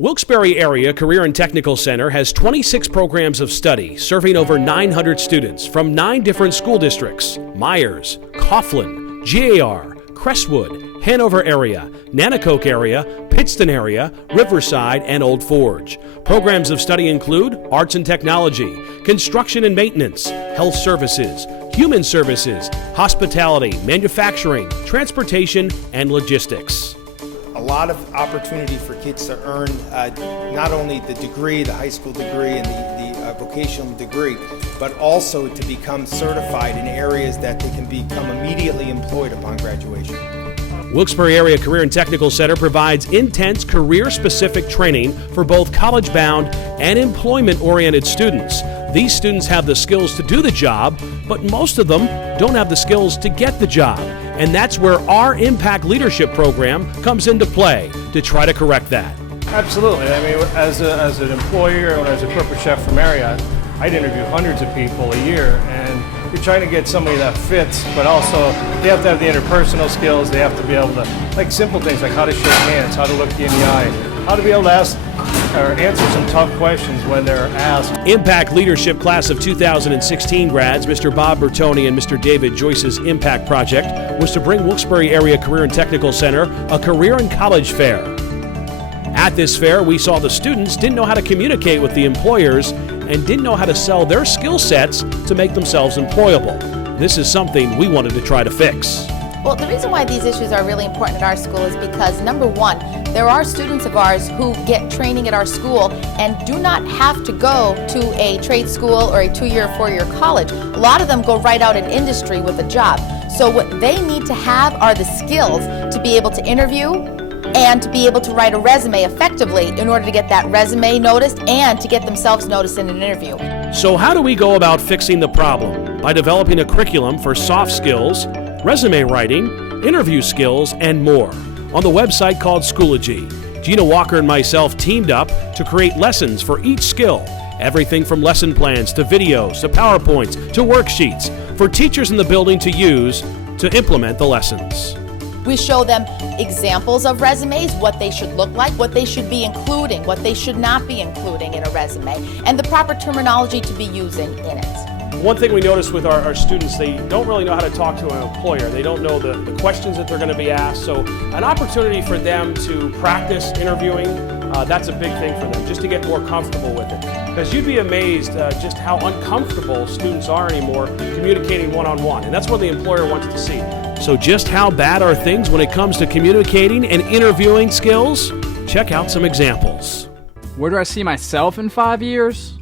Wilkes-Barre Area Career and Technical Center has 26 programs of study serving over 900 students from 9 different school districts: Myers, Coughlin, GAR, Crestwood, Hanover area, Nanticoke area, Pittston area, Riverside, and Old Forge. Programs of study include arts and technology, construction and maintenance, health services, human services, hospitality, manufacturing, transportation, and logistics. A lot of opportunity for kids to earn not only the degree, the high school degree and the vocational degree, but also to become certified in areas that they can become immediately employed upon graduation. Wilkes-Barre Area Career and Technical Center provides intense career-specific training for both college-bound and employment-oriented students. These students have the skills to do the job, but most of them don't have the skills to get the job. And that's where our Impact Leadership Program comes into play to try to correct that. Absolutely. I mean, as an employer or as a corporate chef for Marriott, I'd interview hundreds of people a year, and you're trying to get somebody that fits, but also they have to have the interpersonal skills. They have to be able to, like simple things like how to shake hands, how to look you in the eye, how to be able to ask or answer some tough questions when they're asked. Impact Leadership Class of 2016 grads, Mr. Bob Bertoni and Mr. David Joyce's Impact Project was to bring Wilkes-Barre Area Career and Technical Center a career and college fair. At this fair, we saw the students didn't know how to communicate with the employers and didn't know how to sell their skill sets to make themselves employable. This is something we wanted to try to fix. Well, the reason why these issues are really important at our school is because, number one, there are students of ours who get training at our school and do not have to go to a trade school or a 2-year or 4-year college. A lot of them go right out in industry with a job. So what they need to have are the skills to be able to interview and to be able to write a resume effectively in order to get that resume noticed and to get themselves noticed in an interview. So how do we go about fixing the problem? By developing a curriculum for soft skills, resume writing, interview skills, and more. On the website called Schoology, Gina Walker and myself teamed up to create lessons for each skill. Everything from lesson plans to videos to PowerPoints to worksheets for teachers in the building to use to implement the lessons. We show them examples of resumes, what they should look like, what they should be including, what they should not be including in a resume, and the proper terminology to be using in it. One thing we notice with our students, they don't really know how to talk to an employer. They don't know the questions that they're going to be asked. So an opportunity for them to practice interviewing, that's a big thing for them, just to get more comfortable with it. Because you'd be amazed just how uncomfortable students are anymore communicating one-on-one. And that's what the employer wants to see. So just how bad are things when it comes to communicating and interviewing skills? Check out some examples. Where do I see myself in 5 years?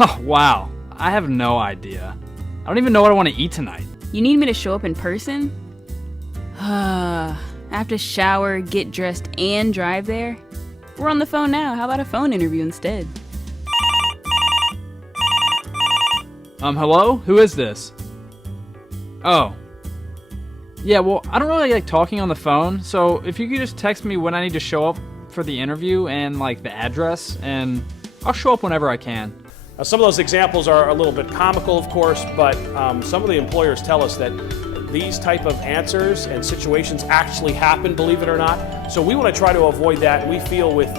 Oh, wow. I have no idea. I don't even know what I want to eat tonight. You need me to show up in person? I have to shower, get dressed, and drive there? We're on the phone now. How about a phone interview instead? Hello? Who is this? Oh. Yeah, well, I don't really like talking on the phone, so if you could just text me when I need to show up for the interview and, like, the address, and I'll show up whenever I can. Some of those examples are a little bit comical, of course, but some of the employers tell us that these type of answers and situations actually happen, believe it or not. So we want to try to avoid that. We feel with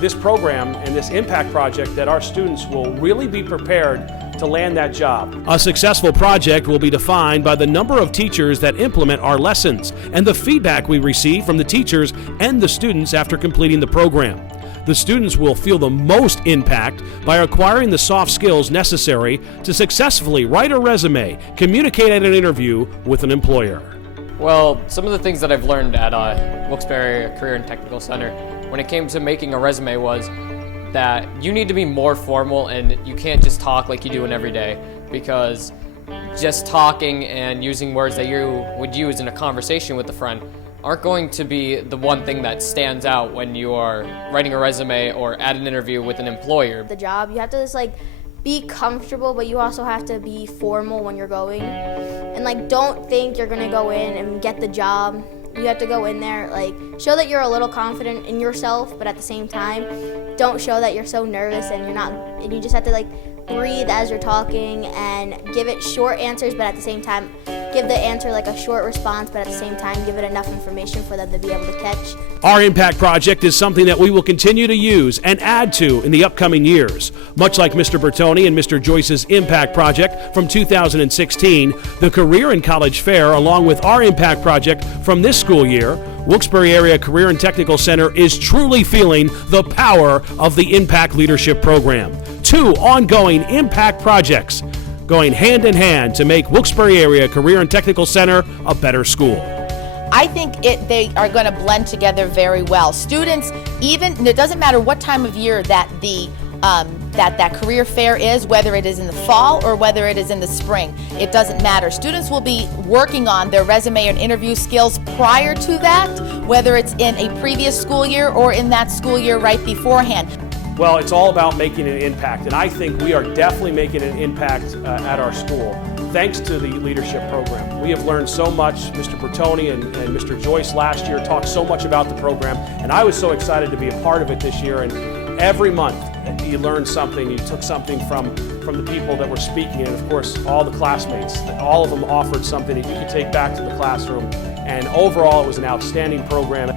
this program and this impact project that our students will really be prepared to land that job. A successful project will be defined by the number of teachers that implement our lessons and the feedback we receive from the teachers and the students after completing the program. The students will feel the most impact by acquiring the soft skills necessary to successfully write a resume, communicate at an interview with an employer. Well, some of the things that I've learned at Wilkes-Barre Career and Technical Center when it came to making a resume was that you need to be more formal and you can't just talk like you do in every day, because just talking and using words that you would use in a conversation with a friend aren't going to be the one thing that stands out when you are writing a resume or at an interview with an employer. The job, you have to just be comfortable, but you also have to be formal when you're going. And don't think you're gonna go in and get the job. You have to go in there, show that you're a little confident in yourself, but at the same time, don't show that you're so nervous and you're not, and you just have to breathe as you're talking and give it short answers, but at the same time, give the answer like a short response, but at the same time give it enough information for them to be able to catch. Our impact project is something that we will continue to use and add to in the upcoming years. Much like Mr. Bertoni and Mr. Joyce's impact project from 2016, the Career and College Fair, along with our impact project from this school year, Wilkes-Barre Area Career and Technical Center is truly feeling the power of the Impact Leadership Program. 2 ongoing impact projects going hand in hand to make Wilkes-Barre Area Career and Technical Center a better school. I think they are going to blend together very well. Students, even it doesn't matter what time of year that that career fair is, whether it is in the fall or whether it is in the spring, it doesn't matter. Students will be working on their resume and interview skills prior to that, whether it's in a previous school year or in that school year right beforehand. Well, it's all about making an impact, and I think we are definitely making an impact at our school, thanks to the leadership program. We have learned so much. Mr. Bertoni and Mr. Joyce last year talked so much about the program, and I was so excited to be a part of it this year. And every month you learned something, you took something from the people that were speaking, and of course all the classmates. All of them offered something that you could take back to the classroom, and overall it was an outstanding program.